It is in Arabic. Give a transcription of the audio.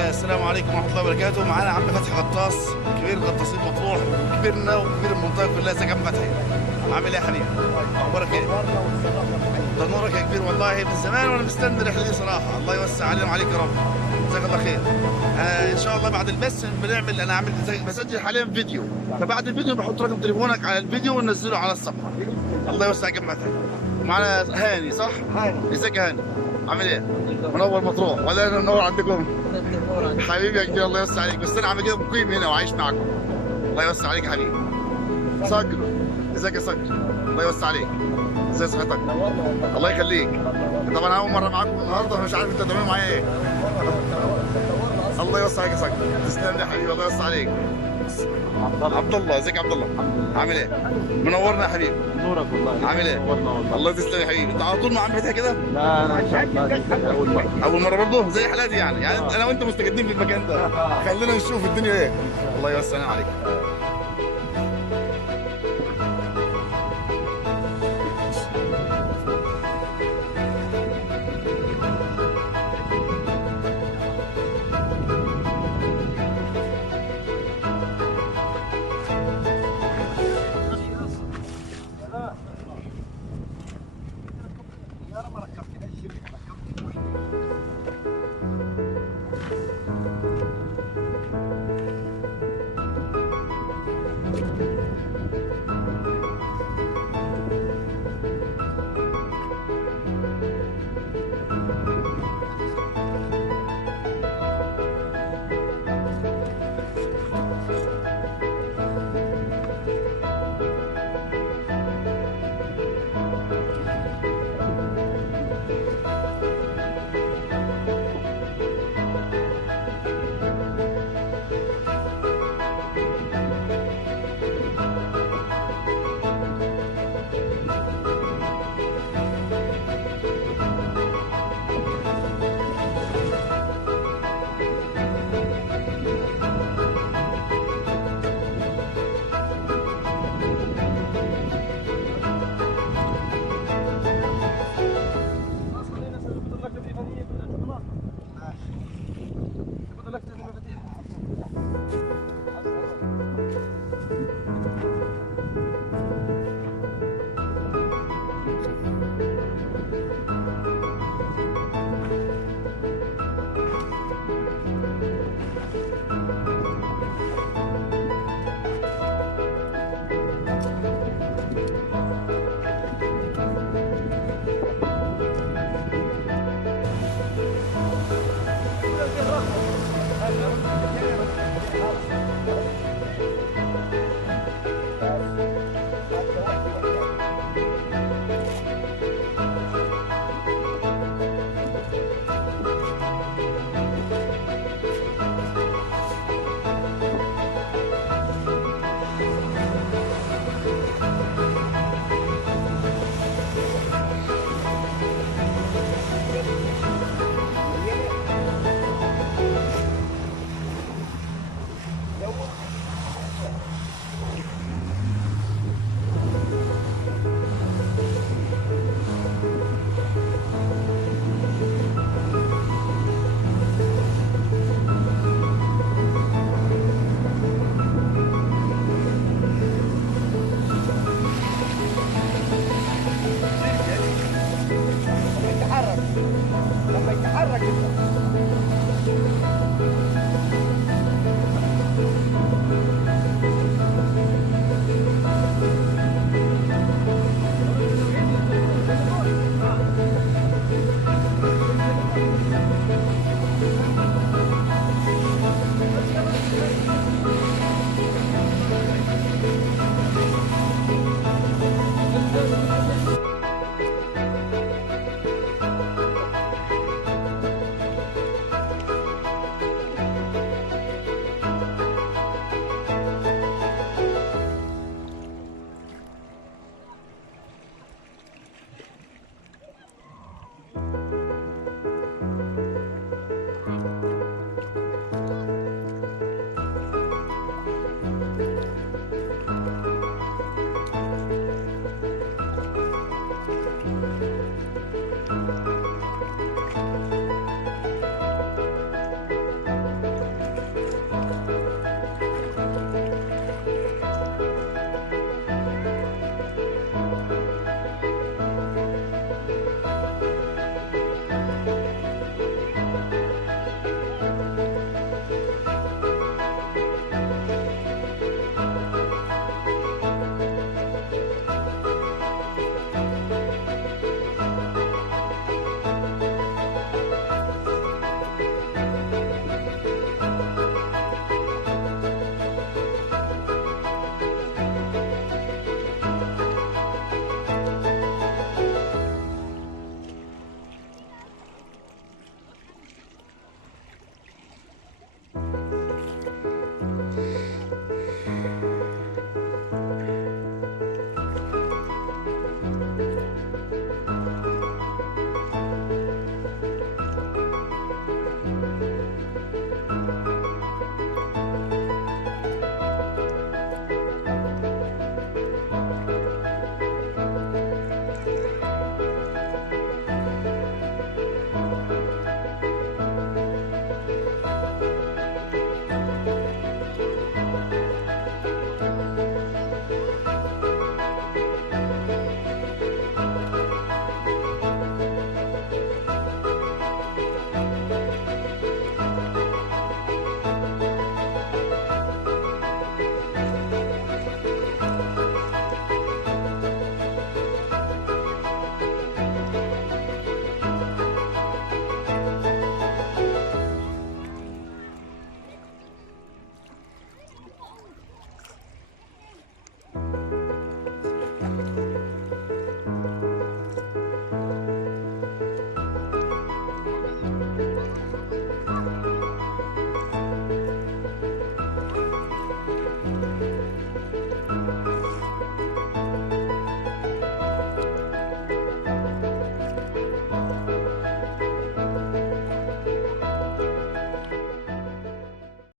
الله. السلام عليكم ورحمه الله وبركاته. معانا عم فتحي غطاس، كبير غطاسين مطروح وكبيرنا وكبير المنطقه كلها. ازيك يا عم فتحي؟ عامل ايه يا حبيبي؟ اخبارك ايه؟ ده نورك يا كبير، والله من زمان وانا مستني الرحله دي صراحه. الله يوسع علينا وعليك يا رب. جزاك الله خير. ان شاء الله بعد البث بنعمل، انا عامل بسجل حاليا فيديو، فبعد الفيديو بحط رقم تليفونك على الفيديو وننزله على الصفحه. الله يوسع يا عم فتحي. معانا هاني صح؟ هاني. ازيك يا هاني؟ عامل ايه؟ منور مطروح ولا انا منور عندكم؟ حبيبي يا كبير، الله يوسع عليك. بس انا عم جاي مقيم هنا وعايش معكم. الله يوسع عليك يا حبيبي. صقر، ازيك يا صقر؟ الله يوسع عليك. ازي صحتك؟ الله يخليك. طبعا اول مره معاكم النهارده فمش عارف انت تعملوا معايا ايه. الله يوسع عليك يا صقر. تسلم لي يا حبيبي، الله يوسع عليك. عبد الله، ازيك يا عبد الله؟ عامل ايه؟ منورنا يا حبيبي. نورك والله. عامل ايه؟ والله. الله تسلم يا حبيبي. انت على طول مع عم فتحي كده؟ لا انا ان شاء الله اول مره. اول مره برضه زي حالاتي يعني انا وانت مستجدين في المكان ده. خلينا نشوف الدنيا ايه. الله يوسع عليك.